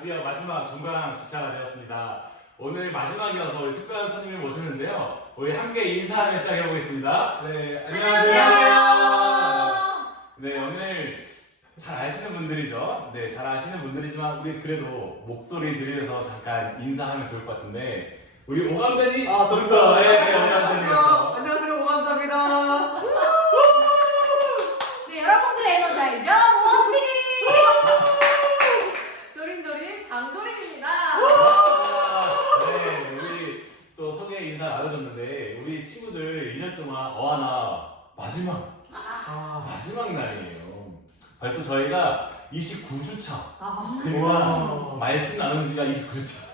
드디어 마지막 종강 주차가 되었습니다. 오늘 마지막이어서 우리 특별한 손님을 모셨는데요. 우리 함께 인사하며 시작해 보겠습니다. 네, 안녕하세요. 네, 오늘 잘 아시는 분들이죠. 네, 잘 아시는 분들이지만 우리 그래도 목소리 들으면서 잠깐 인사하면 좋을 것 같은데 우리 오감자님 저부터. 네, 오감자님부터. 안녕하세요, 오감자입니다. 네, 여러분들의 에너자이저 원피디 조린조린 장조린입니다. 네, 우리 또 소개 인사 나눠줬는데 우리 친구들 1년 동안 어하나 마지막 날이에요. 벌써 저희가 29주차. 그러니까 말씀 나눈 지가 29주차.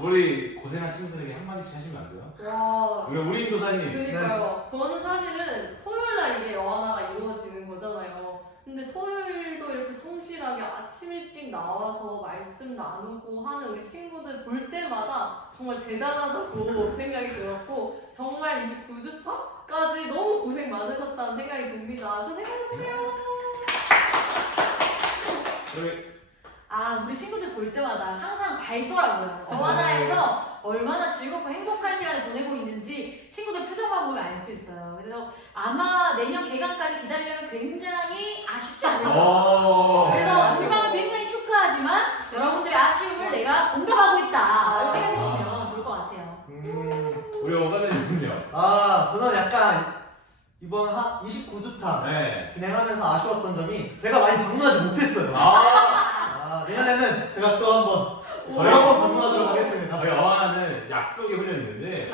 우리 고생한 친구들에게 한마디씩 하시면 안 돼요? 와. 우리 인도사님. 그러니까요. 저는 사실은 토요일날 이게 여하나가 이루어지는 거잖아요. 근데 토요일도 이렇게 성실하게 아침 일찍 나와서 말씀 나누고 하는 우리 친구들 볼 때마다 정말 대단하다고 생각이 들었고 정말 29주차까지 너무 고생 많으셨다는 생각이 듭니다. 고생하셨어요. 우리 친구들 볼 때마다 항상 밝더라고요. 어하나에서 얼마나 즐겁고 행복한 시간을 보내고 있는지 친구들 표정만 보면 알 수 있어요. 그래서 아마 내년 개강까지 기다리려면 굉장히 아쉽지 않을까. 그래서 지금 굉장히 축하하지만 여러분들의 아쉬움을 내가 공감하고 있다. 이렇게 생각해 주시면 좋을 것 같아요. 우리 오감자님은요? 저는 약간 이번 29주차 네. 진행하면서 아쉬웠던 점이 제가 많이 방문하지 못했어요. 내년에는 제가 또 한번 방문하도록 하겠습니다. 저희 어하는 약속이 흘려있는데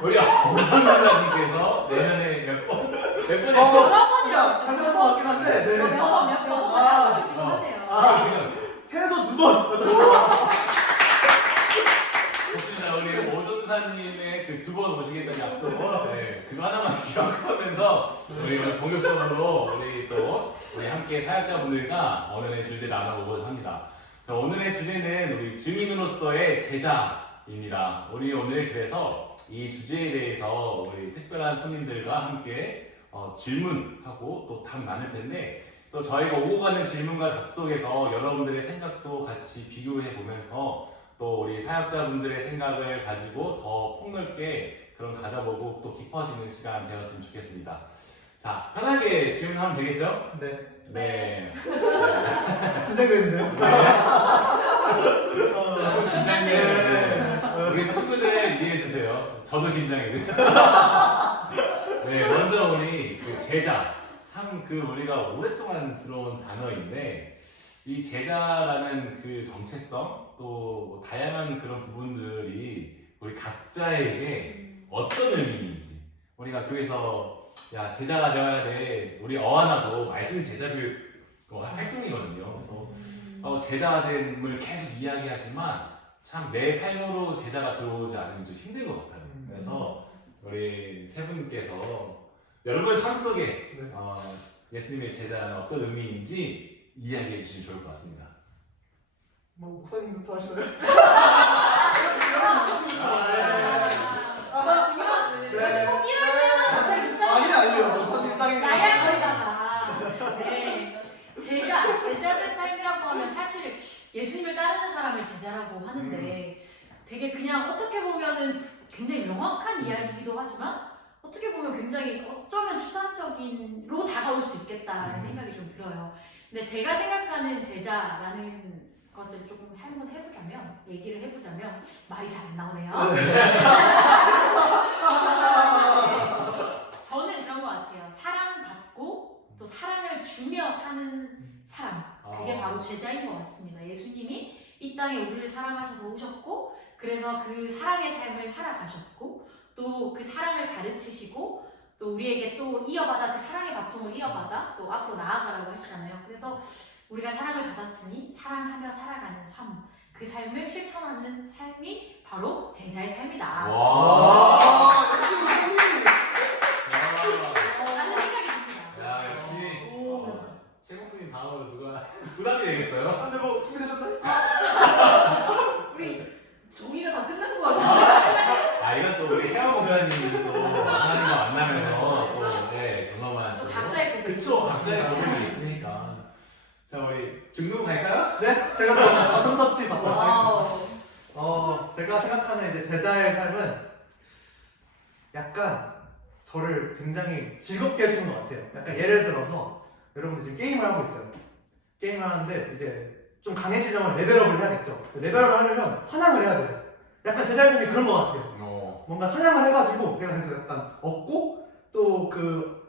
우리 오감자님께서 내년에 몇 번 했어요? 여러 번이요. 가져간 것 같긴 한데 네. 몇 번 약속을 지금 하세요. 최소 2번! 좋습니다. 우리 오전사님의 그 2번 오시겠다는 약속, 네, 그거 하나만 기억하면서 우리 오늘 본격적으로 우리 함께 사역자분들과 오늘의 주제 나눠보고자 합니다. 자, 오늘의 주제는 우리 증인으로서의 제자입니다. 우리 오늘 그래서 이 주제에 대해서 우리 특별한 손님들과 함께 질문하고 또 답 나눌 텐데 또 저희가 오고 가는 질문과 답 속에서 여러분들의 생각도 같이 비교해 보면서 또 우리 사역자분들의 생각을 가지고 더 폭넓게 그런 가져보고 또 깊어지는 시간 되었으면 좋겠습니다. 자, 편하게 질문하면 되겠죠? 네. 네. 긴장되는데요? 조금 긴장돼요. 우리 친구들 이해해주세요. 저도 긴장이 돼요. 네, 먼저 우리 그 제자. 참 우리가 오랫동안 들어온 단어인데 이 제자라는 그 정체성 또 다양한 그런 부분들이 우리 각자에게 어떤 의미인지 우리가 교회에서 야 제자가 되어야 돼 우리 어하나도 말씀 제자 교육 활동이거든요. 그래서 제자됨을 계속 이야기하지만 참 내 삶으로 제자가 들어오지 않으면 좀 힘들 것 같아요. 그래서 우리 세 분께서 여러분 삶 속에 예수님의 제자는 어떤 의미인지 이야기해 주시면 좋을 것 같습니다. 목사님부터 하시나요? 중요하지. 그래서 꼭 이럴 때만 갑자기 아니요. 목사님 짱입니다. 야야거리다가. 네. 제자된 삶이라고 하면 사실 예수님을 따르는 사람을 제자라고 하는데 되게 그냥 어떻게 보면은 굉장히 명확한 이야기이기도 하지만 어떻게 보면 굉장히 어쩌면 추상적인로 다가올 수 있겠다라는 생각이 좀 들어요. 근데 제가 생각하는 제자라는 것을 조금 한번 얘기를 해보자면 말이 잘 안 나오네요. 저는 그런 것 같아요. 사랑받고 또 사랑을 주며 사는 사람. 그게 바로 제자인 것 같습니다. 예수님이 이 땅에 우리를 사랑하셔서 오셨고 그래서 그 사랑의 삶을 살아가셨고 또 그 사랑을 가르치시고 또 우리에게 또 이어받아 그 사랑의 바통을 이어받아 또 앞으로 나아가라고 하시잖아요. 그래서 우리가 사랑을 받았으니 사랑하며 살아가는 삶, 그 삶을 실천하는 삶이 바로 제자의 삶이다. 역시 목사님! 라는 생각이 듭니다. 야 역시 최 목사님 다음으로 누가 부담이 되겠어요? 근데 뭐 준비되셨나요? 우리 종이가 다 끝난 것 같아요. 이건 또 우리 혜영 목사님이 또 하나님과 만나면서 또 경험한 또 각자의 고백. 그쵸, 각자의 고백이 있으니까. 자 우리 중동 갈까요? 네, 제가 또 바톤 터치 받도록 하겠습니다. 와우. 제가 생각하는 이제 제자의 삶은 약간 저를 굉장히 즐겁게 해주는 것 같아요. 약간 예를 들어서 여러분들 지금 게임을 하고 있어요. 게임을 하는데 이제 좀 강해지려면 레벨업을 해야겠죠. 레벨업을 하려면 사냥을 해야 돼요. 약간 제자의 삶이 그런 것 같아요. 뭔가 사냥을 해가지고 그냥 그래서 약간 얻고 또 그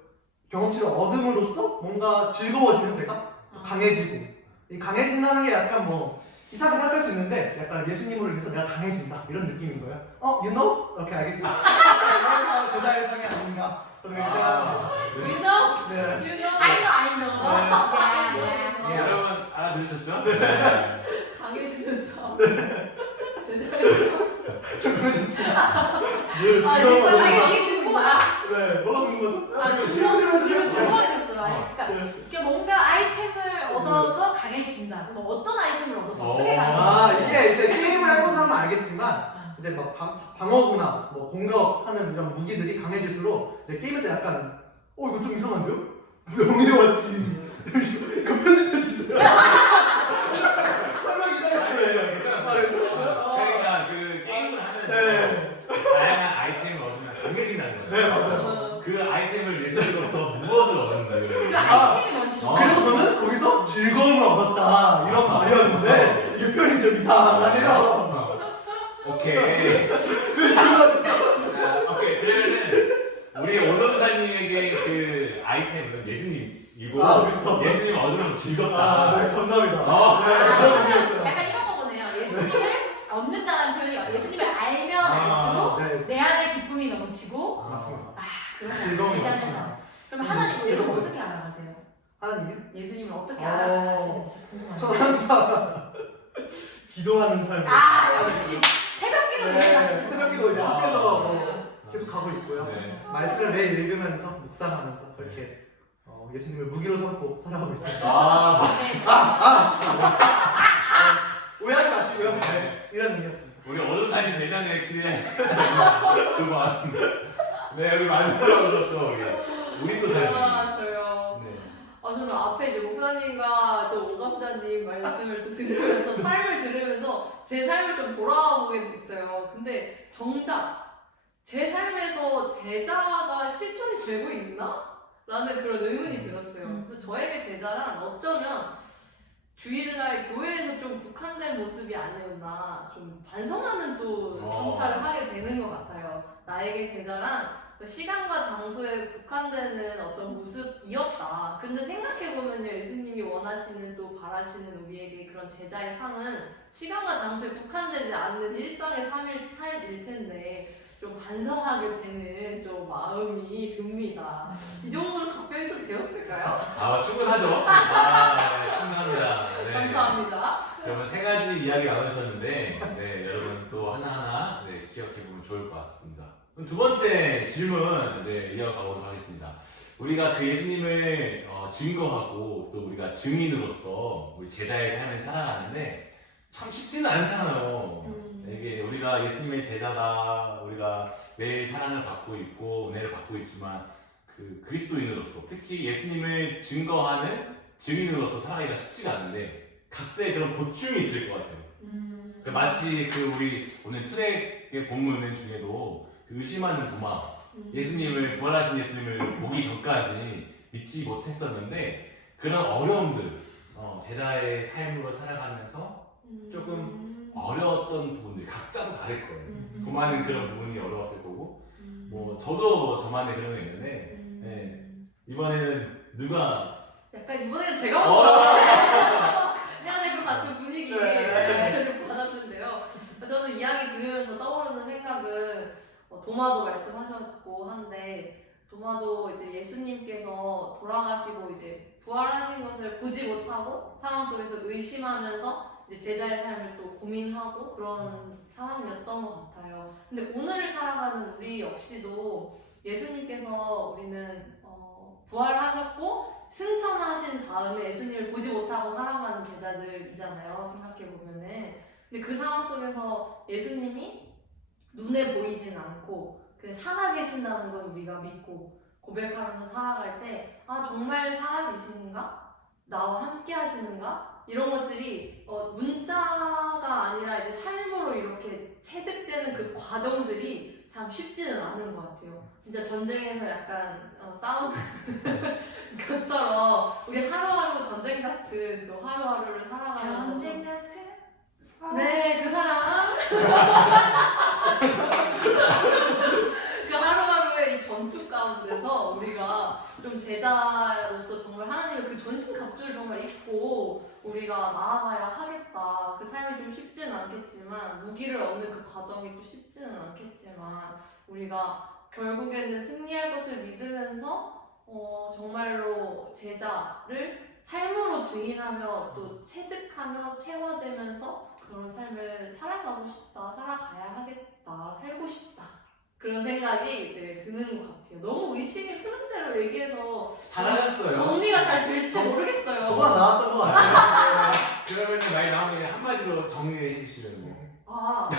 경험치를 얻음으로써 뭔가 즐거워지는 제가 또 강해지고 이 강해진다는 게 약간 뭐 이상하게 생각할 수 있는데 약간 예수님으로 인해서 내가 강해진다 이런 느낌인 거예요. You know? 이렇게 알겠죠? 이런 제자의 삶이 아닌가 저는 이렇게 생각합니다. You know? 네. You know? I know. Yeah, yeah. 여러분 알아들으셨죠? 네. 강해지면서. 제자리에서. 좀 그러셨습니다. 아, 이게 주고 네, 뭐가 그런 거죠? 지금 질문했어요. 그러니까 네. 이게 뭔가 아이템을 얻어서 강해진다. 그럼 어떤 아이템을 얻어서 어떻게 강해진다? 이게 이제 게임을 해본 사람은 알겠지만 이제 막 방어구나 뭐 공격하는 이런 무기들이 강해질수록 이제 게임에서 약간 이거 좀 이상한데요? 너무 이상하지. 이거 편집해 주세요. 설명 이상했어요. 괜찮았어요. 저희가 그 게임을 하면서 네. 다양한 아이템을 얻으면 강해진다는 거예요. 네, 맞아요. 그 아이템을 예수님으로부터 무엇을 얻는 그 거예요? 아이템이 뭔지 그래서 저는 거기서 즐거움을 얻었다 이런 말이었는데 이게 표현이 좀 이상하네요. 오케이. 오케이. 그러면은 우리 오전사님에게 그 아이템은 예수님이고 그렇죠. 예수님 얻으면서 즐겁다. 네, 감사합니다. 약간 이런 거보네요. 예수님을 얻는다는 표현이 예수님을 알면 알수록 네. 내 안에 기쁨이 넘치고 맞습니다. 그런 거 즐거움이 제자에서. 넘치죠. 그럼 하나님 예수님 즐거움이 어떻게 알아가세요? 하나님이요? 예수님을 어떻게 알아가시는지 저 궁금해요. 항상 기도하는 삶을 역시 새벽기도 매일하시죠. 새벽기도 이제 학교에서 계속 가고 있고요. 네. 말씀을 매일 읽으면서 묵상하면서 그렇게 예수님을 무기로 삼고 살아가고 있습니다. 오해하지 마시고요. 네. 이런 의미였습니다. 우리 오전사님 대전에 기대 그만. 네, 우리 마지막으로 또 우리 도사님. 저요. 네. 저는 앞에 이제 목사님과 또 오감자님 말씀을 또 들으면서 삶을 들으면서 제 삶을 좀 돌아보게 됐어요. 근데 정작 제 삶에서 제자가 실존이 되고 있나? 라는 그런 의문이 들었어요. 그래서 저에게 제자란 어쩌면 주일날 교회에서 좀 국한된 모습이 아니었나 좀 반성하는 또 성찰을 하게 되는 것 같아요. 나에게 제자란 시간과 장소에 국한되는 어떤 모습이었다. 근데 생각해보면 예수님이 원하시는 또 바라시는 우리에게 그런 제자의 삶은 시간과 장소에 국한되지 않는 일상의 삶일 텐데 좀 반성하게 되는 좀 마음이 듭니다. 이 정도로 답변이 좀 되었을까요? 충분하죠. 네, 충분합니다. 네. 감사합니다. 여러분 세 가지 이야기 나누셨는데, 네, 여러분 또 하나하나 기억해보면 좋을 것 같습니다. 그럼 두 번째 질문 이어가도록 하겠습니다. 우리가 그 예수님을 증거하고 또 우리가 증인으로서 우리 제자의 삶을 살아가는데 참 쉽지는 않잖아요. 이게 우리가 예수님의 제자다, 우리가 매일 사랑을 받고 있고 은혜를 받고 있지만 그 그리스도인으로서 특히 예수님을 증거하는 증인으로서 살아가기가 쉽지가 않은데 각자의 그런 고충이 있을 것 같아요. 마치 우리 오늘 트랙의 본문 중에도 그 의심하는 도마, 예수님을 부활하신 예수님을 보기 전까지 믿지 못했었는데 그런 어려움들, 제자의 삶으로 살아가면서 조금 어려웠던 부분들 각자도 다를 거예요. 도마는 그런 부분이 어려웠을 거고, 저도 저만의 그런 게 있는데 네. 이번에는 누가 약간 이번에는 제가 먼저 해야 될 것 같은 분위기를 받았는데요. 저는 이야기 들으면서 떠오르는 생각은 도마도 말씀하셨고 한데 도마도 이제 예수님께서 돌아가시고 이제 부활하신 것을 보지 못하고 상황 속에서 의심하면서 이제 제자의 삶을 또 고민하고 그런 상황이었던 것 같아요. 근데 오늘을 살아가는 우리 역시도 예수님께서 우리는 부활하셨고 승천하신 다음에 예수님을 보지 못하고 살아가는 제자들이잖아요. 생각해보면은. 근데 그 상황 속에서 예수님이 눈에 보이진 않고 그냥 살아계신다는 걸 우리가 믿고 고백하면서 살아갈 때 정말 살아계신가? 나와 함께 하시는가? 이런 것들이 문자가 아니라 이제 삶으로 이렇게 체득되는 그 과정들이 참 쉽지는 않은 것 같아요. 진짜 전쟁에서 약간 싸우는 것처럼 우리 하루하루 전쟁 같은 또 하루하루를 살아가면서 전쟁 같은 네, 그 사람. 그 하루하루의 이 전투 가운데서 우리가 좀 제자로서 정말 하나님의 그 전신갑주를 정말 입고 우리가 나아가야 하겠다. 그 삶이 좀 쉽지는 않겠지만, 무기를 얻는 그 과정이 또 쉽지는 않겠지만, 우리가 결국에는 승리할 것을 믿으면서 정말로 제자를 삶으로 증인하며 또 체득하며 체화되면서 그런 삶을 살아가고 싶다, 살아가야 하겠다, 살고 싶다. 그런 생각이 드는 것 같아요. 너무 의식이 흐른 대로 얘기해서 잘하셨어요. 정리가 잘 될지 모르겠어요. 저보다 나왔던 것 같아요. 그러면 많이 나오면 한마디로 정리해 주시면 아,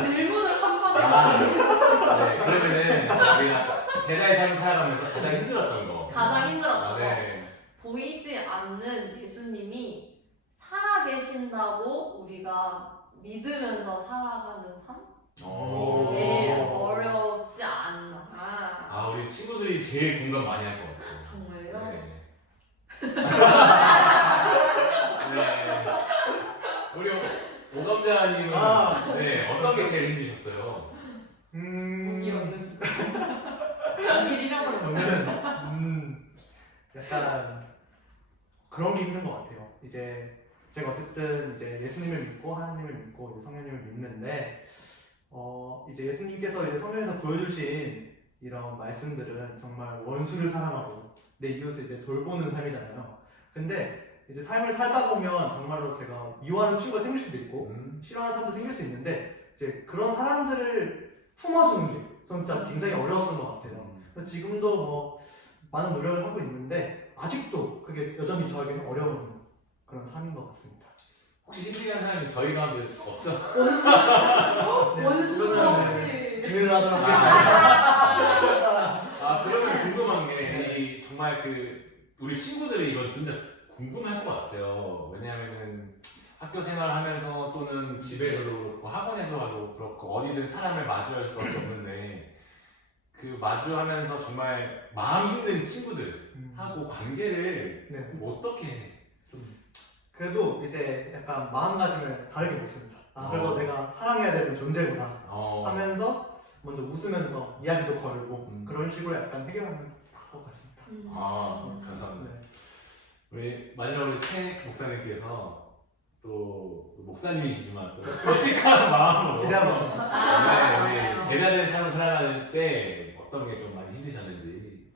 질문을 한마디로 네, 그러면은 우리가 제자의 삶을 살아가면서 가장 힘들었던 거. 가장 힘들었던 거. 네. 보이지 않는 예수님이 살아계신다고 우리가 믿으면서 살아가는 삶이 제일 어렵지 않나. 아, 우리 친구들이 제일 공감 많이 할 것 같아요. 정말요? 네. 네. 우리 오감자님은 네, 어떤 게 제일 힘드셨어요? 무기 없는 길 잃어버렸어요. 저는 약간 그런 게 힘든 것 같아요. 이제 제가 어쨌든 이제 예수님을 믿고 하나님을 믿고 이제 성령님을 믿는데 이제 예수님께서 이제 성경에서 보여주신 이런 말씀들은 정말 원수를 사랑하고 내 이웃을 이제 돌보는 삶이잖아요. 근데 이제 삶을 살다 보면 정말로 제가 미워하는 친구가 생길 수도 있고 싫어하는 사람도 생길 수 있는데 이제 그런 사람들을 품어주는 게 진짜 굉장히 어려웠던 것 같아요. 지금도 뭐 많은 노력을 하고 있는데 아직도 그게 여전히 저에게는 어려운 그런 삶인 것 같습니다. 혹시 힘들게 하는 사람이 저희 가운데 없죠? 원수가 혹시 비밀을 하도록 하겠습니다. 아, 그러면 궁금한 게 이 정말 우리 친구들이 이거 진짜 궁금할 것 같아요. 왜냐하면은 학교 생활하면서 또는 집에서도 그렇고 학원에서도 그렇고 어디든 사람을 마주할 수밖에 없는데 그 마주하면서 정말 마음 힘든 친구들하고 관계를 네. 어떻게 그래도 이제 약간 마음가짐을 다르게 먹습니다. 그래도 내가 사랑해야 되는 존재구나 하면서 먼저 웃으면서 이야기도 걸고 그런 식으로 약간 해결하는 것 같습니다. 감사합니다. 네. 우리 마지막으로 최 목사님께서 또 목사님이시지만 또 솔직한 마음으로 기대하고 있습니다. 네, 우리 제자된 삶을 살아갈 때 어떤 게 좀 많이 힘드셨는지.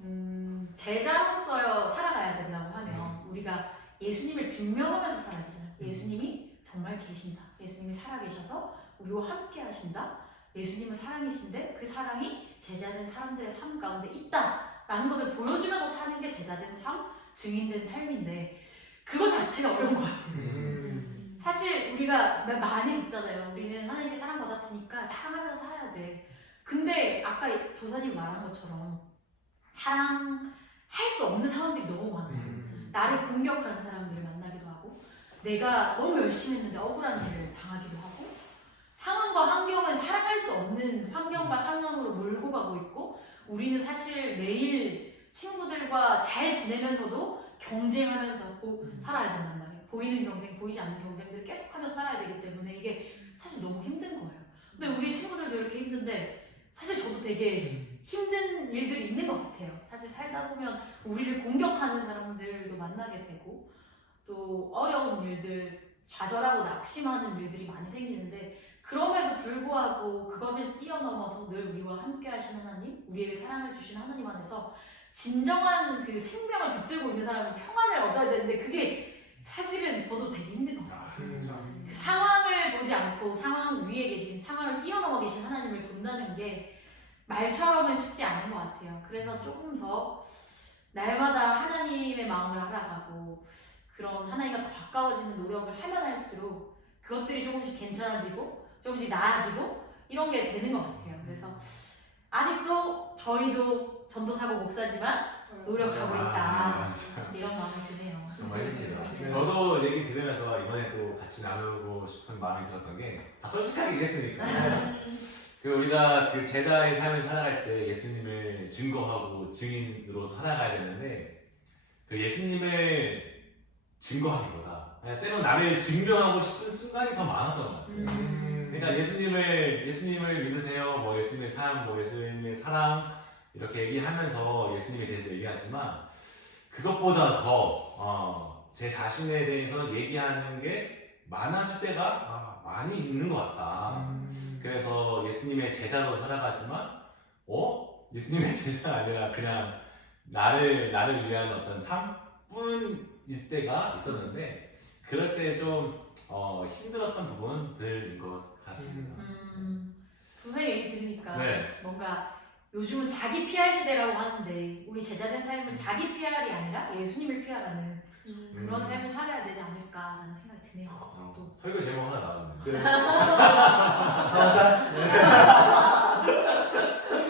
제자로서 살아가야 된다고 하면 우리가 예수님을 증명하면서 살아야 되잖아요. 예수님이 정말 계신다. 예수님이 살아계셔서 우리와 함께 하신다. 예수님은 사랑이신데 그 사랑이 제자된 사람들의 삶 가운데 있다라는 것을 보여주면서 사는 게 제자된 삶, 증인된 삶인데 그거 자체가 어려운 것 같아요. 사실 우리가 많이 듣잖아요. 우리는 하나님께 사랑받았으니까 사랑하면서 살아야 돼. 근데 아까 도사님 말한 것처럼 사랑할 수 없는 상황들이 너무 많아요. 나를 공격하는 사람들을 만나기도 하고 내가 너무 열심히 했는데 억울한 일을 당하기도 하고 상황과 환경은 사랑할 수 없는 환경과 상황으로 몰고 가고 있고 우리는 사실 매일 친구들과 잘 지내면서도 경쟁하면서 살아야 된단 말이에요. 보이는 경쟁, 보이지 않는 경쟁들을 계속하면서 살아야 되기 때문에 이게 사실 너무 힘든 거예요. 근데 우리 친구들도 이렇게 힘든데 사실 저도 되게 힘든 일들이 있는 것 같아요. 사실 살다 보면 우리를 공격하는 사람들도 만나게 되고 또 어려운 일들, 좌절하고 낙심하는 일들이 많이 생기는데 그럼에도 불구하고 그것을 뛰어넘어서 늘 우리와 함께 하신 하나님, 우리에게 사랑을 주신 하나님 안에서 진정한 그 생명을 붙들고 있는 사람은 평안을 얻어야 되는데 그게 사실은 저도 되게 힘든 것 같아요. 그 상황을 보지 않고 상황 위에 계신, 상황을 뛰어넘어 계신 하나님을 본다는 게 말처럼은 쉽지 않은 것 같아요. 그래서 조금 더 날마다 하나님의 마음을 알아가고 그런 하나님과 더 가까워지는 노력을 하면 할수록 그것들이 조금씩 괜찮아지고 조금씩 나아지고 이런 게 되는 것 같아요. 그래서 아직도 저희도 전도사고 목사지만 노력하고 있다. 이런 마음이 드네요. 정말 힘듭니다. 네. 저도 얘기 들으면서 이번에 또 같이 나누고 싶은 마음이 들었던 게 솔직하게 얘기했으니까 그 우리가 그 제자의 삶을 살아갈 때 예수님을 증거하고 증인으로 살아가야 되는데 그 예수님을 증거하기보다 그냥 때론 나를 증명하고 싶은 순간이 더 많았던 것 같아요. 그러니까 예수님을 믿으세요, 뭐 예수님의 삶, 뭐 예수님의 사랑 이렇게 얘기하면서 예수님에 대해서 얘기하지만 그것보다 더 제 자신에 대해서 얘기하는 게 많아질 때가 많이 있는 것 같다. 그래서 예수님의 제자로 살아가지만 예수님의 제자가 아니라 그냥 나를 위한 어떤 삶뿐일 때가 있었는데 그럴 때 좀 힘들었던 부분들인 것 같습니다. 선생님 얘기 들으니까 네. 뭔가 요즘은 자기 PR 시대라고 하는데 우리 제자된 삶은 자기 PR이 아니라 예수님을 PR하는 그런 삶을 살아야 되지 않을까라는 생각이 드네요. 또. 설교 제목 하나 나왔네요. 네.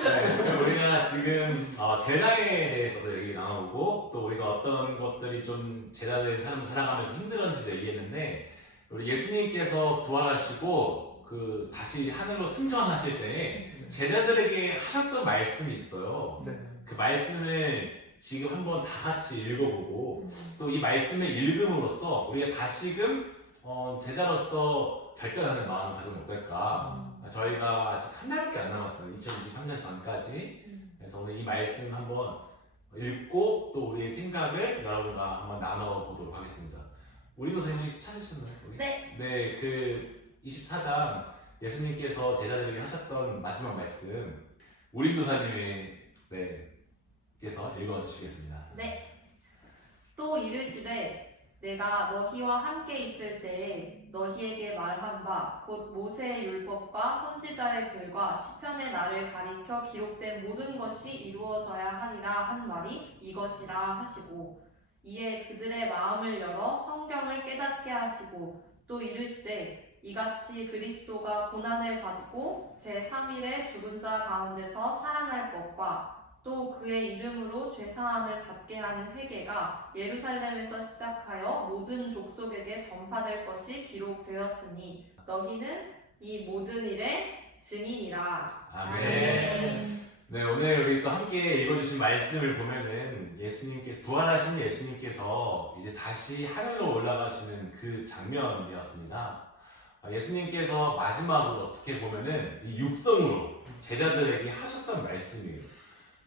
네, 그리고 우리가 지금 제자에 대해서도 얘기 나오고 또 우리가 어떤 것들이 좀 제자된 삶을 살아가면서 힘들었는지 얘기했는데 우리 예수님께서 부활하시고 그 다시 하늘로 승천하실 때 제자들에게 하셨던 말씀이 있어요. 네. 그 말씀을 지금 한번 다 같이 읽어보고 또 이 말씀을 읽음으로써 우리가 다시금 제자로서 결단하는 마음을 가지면 어떨까. 저희가 아직 한 달밖에 안 남았죠. 2023년 전까지. 그래서 오늘 이 말씀 한번 읽고 또 우리의 생각을 여러분과 한번 나눠보도록 하겠습니다. 우리 교사님 혹시 찾으셨나요? 네. 네, 그 24장 예수님께서 제자들에게 하셨던 마지막 말씀 우리 교사님이 께서 읽어주시겠습니다. 네. 또 이르시되 내가 너희와 함께 있을 때에 너희에게 말한 바 곧 모세의 율법과 선지자의 글과 시편의 나를 가리켜 기록된 모든 것이 이루어져야 하리라 한 말이 이것이라 하시고 이에 그들의 마음을 열어 성경을 깨닫게 하시고 또 이르시되 이같이 그리스도가 고난을 받고 제3일에 죽은 자 가운데서 살아날 것과 또 그의 이름으로 죄사함을 받게 하는 회개가 예루살렘에서 시작하여 모든 족속에게 전파될 것이 기록되었으니 너희는 이 모든 일의 증인이라. 아멘. 네, 오늘 우리 또 함께 읽어주신 말씀을 보면은 부활하신 예수님께서 이제 다시 하늘로 올라가시는 그 장면이었습니다. 예수님께서 마지막으로 어떻게 보면은 이 육성으로 제자들에게 하셨던 말씀이에요.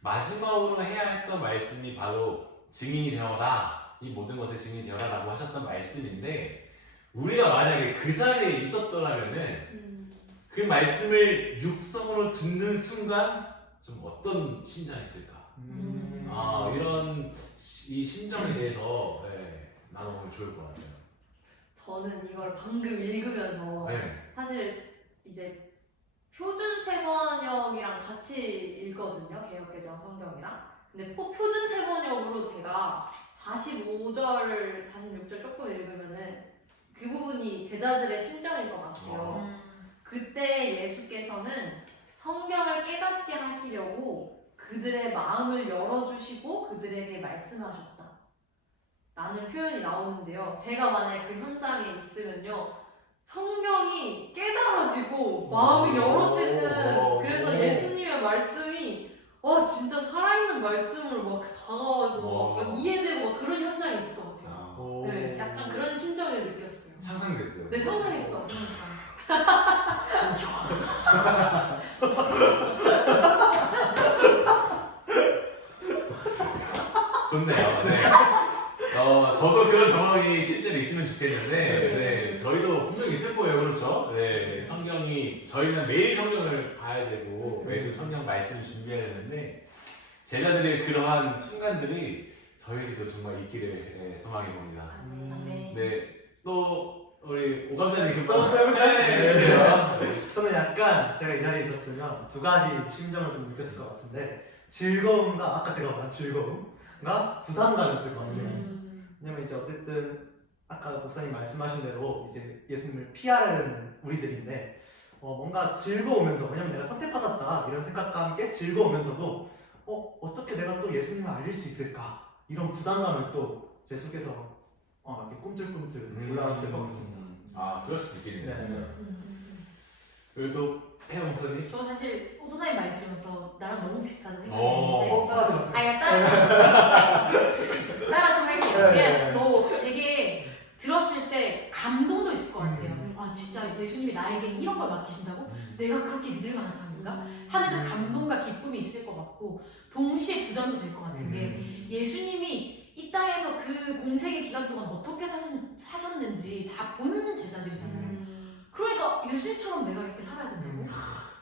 마지막으로 해야 했던 말씀이 바로 증인이 되어라, 이 모든 것의 증인이 되어라 라고 하셨던 말씀인데 우리가 만약에 그 자리에 있었더라면은 그 말씀을 육성으로 듣는 순간 좀 어떤 심정이 있을까? 이런 이 심정에 대해서 나눠보면 좋을 것 같아요. 저는 이걸 방금 읽으면서 사실 이제 표준 세번역이랑 같이 읽거든요. 개역개정 성경이랑. 근데 표준 세번역으로 제가 45절, 46절 조금 읽으면은 그 부분이 제자들의 심정일 것 같아요. 그때 예수께서는 성경을 깨닫게 하시려고 그들의 마음을 열어주시고 그들에게 말씀하셨다 라는 표현이 나오는데요. 제가 만약에 그 현장에 있으면요, 성경이 깨달아지고 마음이 열어지는, 그래서 예수님의 말씀이 진짜 살아있는 말씀으로 막 다가오고 막 이해되고 막 그런 현장이 있을 것 같아요. 네, 약간 그런 심정을 느꼈어요. 상상됐어요. 네, 상상했죠. 좋네요. 네. 저도 그런 경험이 실제로 있으면 좋겠는데, 저희도 분명히 있을 거예요, 그렇죠? 네, 저희는 매일 성경을 봐야 되고, 매주 성경 말씀을 준비해야 되는데, 제자들의 그러한 순간들이 저희에게도 정말 있기를 소망해 봅니다. 네, 또, 우리 오감사님 네. 저는 약간 제가 이 자리에 있었으면 두 가지 심정을 좀 느꼈을 것 같은데 즐거움과 아까 제가 말한 즐거움과 부담감이었을 것 같아요. 왜냐면 이제 어쨌든 아까 목사님 말씀하신 대로 이제 예수님을 피하려야 되는 우리들인데 뭔가 즐거우면서 왜냐면 내가 선택받았다 이런 생각과 함께 즐거우면서도 어떻게 내가 또 예수님을 알릴 수 있을까 이런 부담감을 또 제 속에서 이렇게 꿈틀꿈틀 올라왔을 것 같습니다. 아, 그럴 수도 있겠네요, 네. 진짜. 그리고 또 혜영 목사님. 저 사실 오도사님 말 들으면서 나랑 너무 비슷하다 오. 생각했는데 따라하지 마세요. 아야 따라 좀 할게요. 네. 그냥 너 되게 들었을 때 감동도 있을 것 같아요. 음. 아 진짜 예수님이 나에게 이런 걸 맡기신다고? 내가 그렇게 믿을 만한 사람인가? 음. 하는 그 감동과 기쁨이 있을 것 같고 동시에 부담도 될 것 같은 게 예수님이 이 땅에서 그 공생의 기간 동안 어떻게 사셨는지 다 보는 제자들이잖아요. 그러니까 예수님처럼 내가 이렇게 살아야 된다고?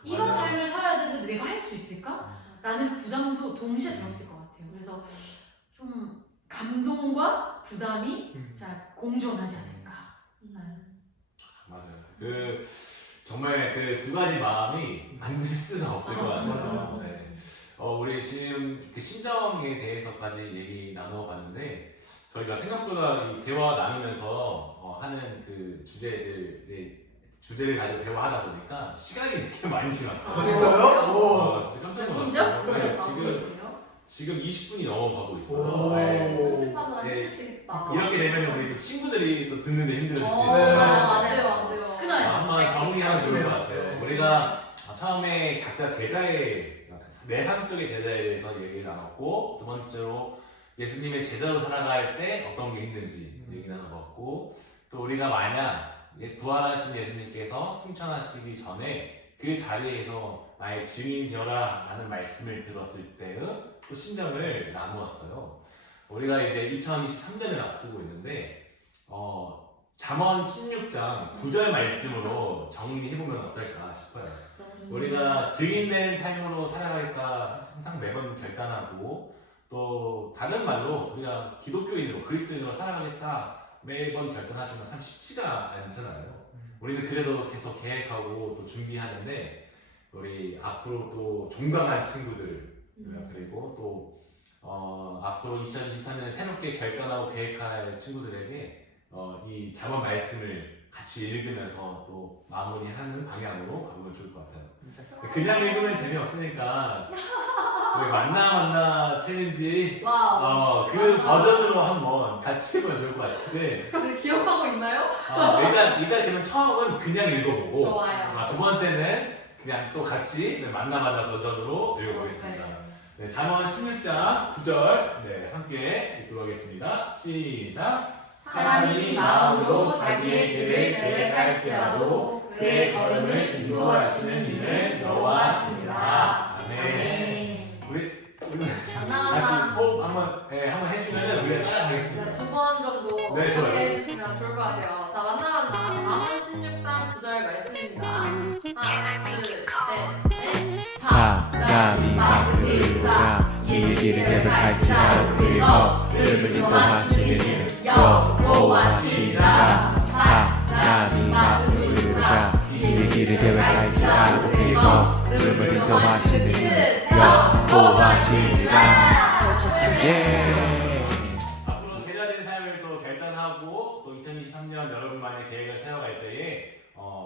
이런 맞아. 삶을 살아야 되는데 내가 할 수 있을까? 라는 부담도 동시에 들었을 것 같아요. 그래서 좀 감동과 부담이 자 공존하지 않을까. 맞아요. 그 정말 그 두 가지 마음이 안 들 수가 없을 것 같아요. 맞아요. 네. 우리 지금 그 심정에 대해서까지 얘기 나눠봤는데 저희가 생각보다 이 대화 나누면서 하는 그 주제를 가지고 대화하다 보니까 시간이 되게 많이 지났어요. 진짜요? 오. 진짜 깜짝 놀랐어요. 네, 지금 20분이 넘어가고 있어요. 오. 네. 편집하느라 네. 힘드시겠다. 이렇게 되면 우리 또 친구들이 또 듣는데 힘들어질 수 네. 있어요. 안 돼요, 안 돼요. 그날 한번 정리하면 좋을 것 네. 같아요. 우리가 처음에 각자 제자의 내 삶 속의 제자에 대해서 얘기를 나눴고 두 번째로 예수님의 제자로 살아갈 때 어떤 게 힘든지 얘기 나눠봤고 또 우리가 만약 부활하신 예수님께서 승천하시기 전에 그 자리에서 나의 증인 되어라 라는 말씀을 들었을 때의 또 심정을 나누었어요. 우리가 이제 2023년을 앞두고 있는데 잠언 16장 9절 말씀으로 정리해보면 어떨까 싶어요. 우리가 증인된 삶으로 살아갈까 항상 매번 결단하고 또 다른 말로 우리가 기독교인으로 그리스도인으로 살아가겠다 매번 결단하지만 참 쉽지가 않잖아요. 우리는 그래도 계속 계획하고 또 준비하는데 우리 앞으로 또 종강한 친구들 그리고 또 앞으로 2023년에 새롭게 결단하고 계획할 친구들에게 이 잠언 말씀을 같이 읽으면서 또 마무리하는 방향으로 가보면 좋을 것 같아요. 그냥 읽으면 재미없으니까 우리 만나 챌린지 와우. 그 버전으로 한번 같이 해보면 좋을 것 같은데 네, 기억하고 있나요? 일단 그러면 처음은 그냥 읽어보고 좋아요. 두 번째는 그냥 또 같이 만나 버전으로 읽어보겠습니다. 네, 잠언 16장 9절 네, 함께 읽도록 하겠습니다. 시작. 사람이 마음으로 자기의 길을 계획할지라도 그의 걸음을 인도하시는 이는 여호와시니라. 아멘. 우리 하나하나. 다시 호흡 한번 해주면 우리가 따라가겠습니다. 두 번 정도 네, 이렇게 좋아요. 해주시면 좋을 것 같아요. 자, 만나. 잠언 16장 9절 말씀입니다. 하나, 둘, 셋, 넷. 사람이 마음을 자 이의 길을 계획할지라도 그의 걸음을 인도하시는 이는 여호와시니라. 사람이 마음을 자 이의 길을 계획할지라도 그의 걸음을 인도하시는 이는 여호와시니라. 앞으로 제자된 삶을 또 결단하고 또 2023년 여러분만의 계획을 세워갈 때에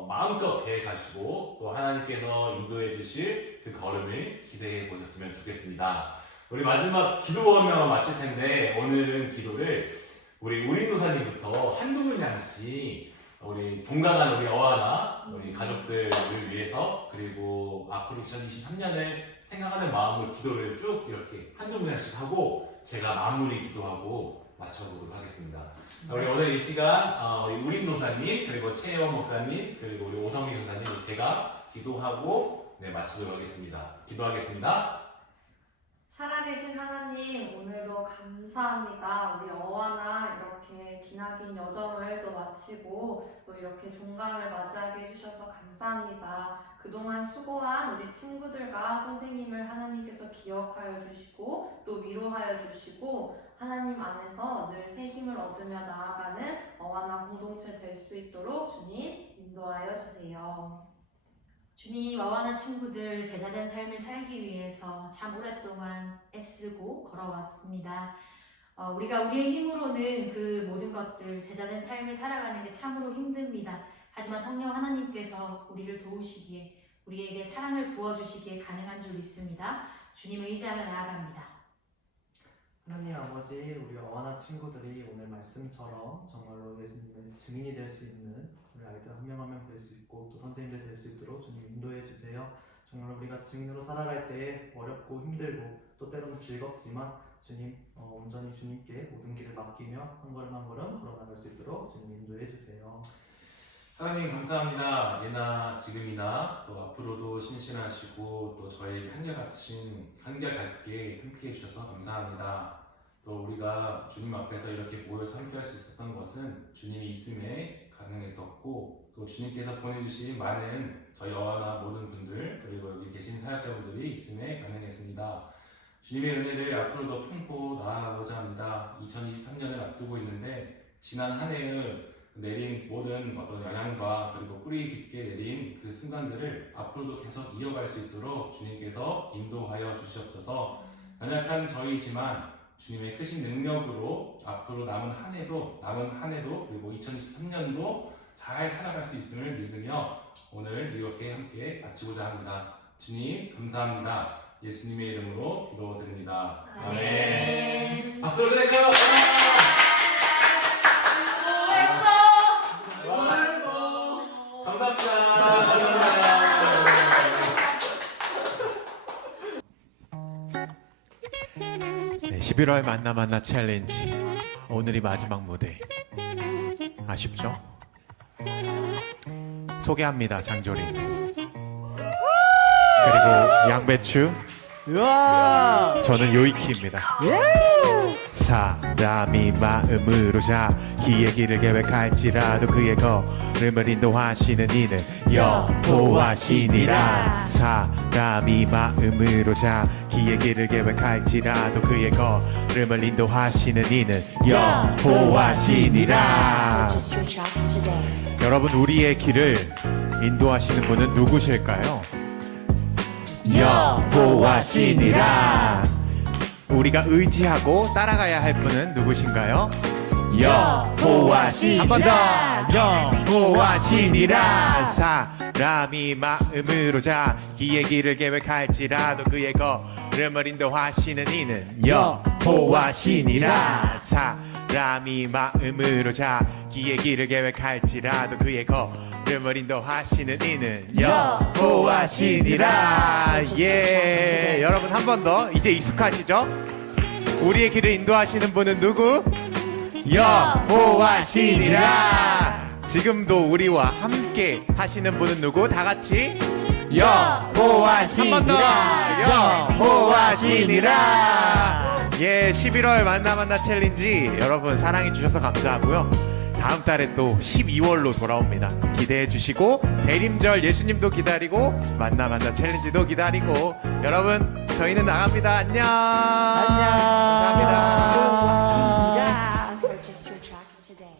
마음껏 계획하시고 또 하나님께서 인도해 주실 그 걸음을 기대해 보셨으면 좋겠습니다. 우리 마지막 기도 하면 마칠 텐데 오늘은 기도를 우리 우린노사님부터 한두 분량씩 우리 종강한 우리 어와나 우리 가족들을 위해서 그리고 앞으로 2023년을 생각하는 마음으로 기도를 쭉 이렇게 한두 분량씩 하고 제가 마무리 기도하고 마쳐보도록 하겠습니다. 우리 오늘 이 시간 우리 우린노사님 그리고 최혜원 목사님 그리고 우리 오성희 교사님 제가 기도하고 마치도록 하겠습니다. 기도하겠습니다. 살아계신 하나님, 오늘도 감사합니다. 우리 어와나 이렇게 기나긴 여정을 또 마치고 또 이렇게 종강을 맞이하게 해주셔서 감사합니다. 그동안 수고한 우리 친구들과 선생님을 하나님께서 기억하여 주시고 또 위로하여 주시고 하나님 안에서 늘 새 힘을 얻으며 나아가는 어와나 공동체 될 수 있도록 주님 인도하여 주세요. 주님, 어와나 친구들 제자된 삶을 살기 위해서 참 오랫동안 애쓰고 걸어왔습니다. 우리가 우리의 힘으로는 그 모든 것들, 제자된 삶을 살아가는 게 참으로 힘듭니다. 하지만 성령 하나님께서 우리를 도우시기에, 우리에게 사랑을 부어주시기에 가능한 줄 믿습니다. 주님을 의지하며 나아갑니다. 하나님 아버지, 우리 어와나 친구들이 오늘 말씀처럼 정말로 예수님의 증인이 될 수 있는 우리 아이들 한 명 한 명 될 수 있고 또 선생님들 될 수 있도록 주님 인도해 주세요. 정말 우리가 증인으로 살아갈 때에 어렵고 힘들고 또 때로는 즐겁지만 주님 온전히 주님께 모든 길을 맡기며 한 걸음 한 걸음 걸어나갈 수 있도록 주님 인도해 주세요. 하나님 감사합니다. 예나 지금이나 또 앞으로도 신실하시고 또 저희 한결같게 함께 해주셔서 감사합니다. 또 우리가 주님 앞에서 이렇게 모여서 함께 할 수 있었던 것은 주님이 있음에 가능했었고 또 주님께서 보내주신 많은 저희 어와나 모든 분들 그리고 여기 계신 사역자분들이 있음에 가능했습니다. 주님의 은혜를 앞으로도 품고 나아가고자 합니다. 2023년을 앞두고 있는데 지난 한 해를 내린 모든 어떤 영향과 그리고 뿌리 깊게 내린 그 순간들을 앞으로도 계속 이어갈 수 있도록 주님께서 인도하여 주시옵소서. 연약한 저희지만 주님의 크신 능력으로 앞으로 남은 한 해도 그리고 2023년도 잘 살아갈 수 있음을 믿으며 오늘 이렇게 함께 마치고자 합니다. 주님 감사합니다. 예수님의 이름으로 기도드립니다. 아멘. 박수로 드릴까요? 네, 11월 만나 챌린지 오늘이 마지막 무대 아쉽죠? 소개합니다. 장조림 그리고 양배추 저는 요이키입니다. 사람이 마음으로 자기의 길을 계획할지라도 그의 걸음을 인도하시는 이는 여호와시니라. 사람이 마음으로 자기의 길을 계획할지라도 그의 걸음을 인도하시는 이는 여호와시니라. 여러분 우리의 길을 인도하시는 분은 누구실까요? 여호와시니라. 우리가 의지하고 따라가야 할 분은 누구신가요? 여호와시니라. 한 번 더. 여호와시니라. 사람이 마음으로 자기의 길을 계획할지라도 그의 걸음을 인도하시는 이는 여호와시니라. 사람이 마음으로 자기의 길을 계획할지라도 그의 걸음을 인도하시는 이는 여호와시니라. 예, 여러분 한 번 더. 이제 익숙하시죠? 우리의 길을 인도하시는 분은 누구? 여호와시니라. 지금도 우리와 함께 하시는 분은 누구? 다 같이 여호와시니라. 한 번 더. 여호와시니라. 예, 11월 만나 챌린지 여러분 사랑해 주셔서 감사하고요. 다음 달에 또 12월로 돌아옵니다. 기대해 주시고 대림절 예수님도 기다리고 만나 챌린지도 기다리고 여러분 저희는 나갑니다. 안녕. 감사합니다. Purchase your tracks today.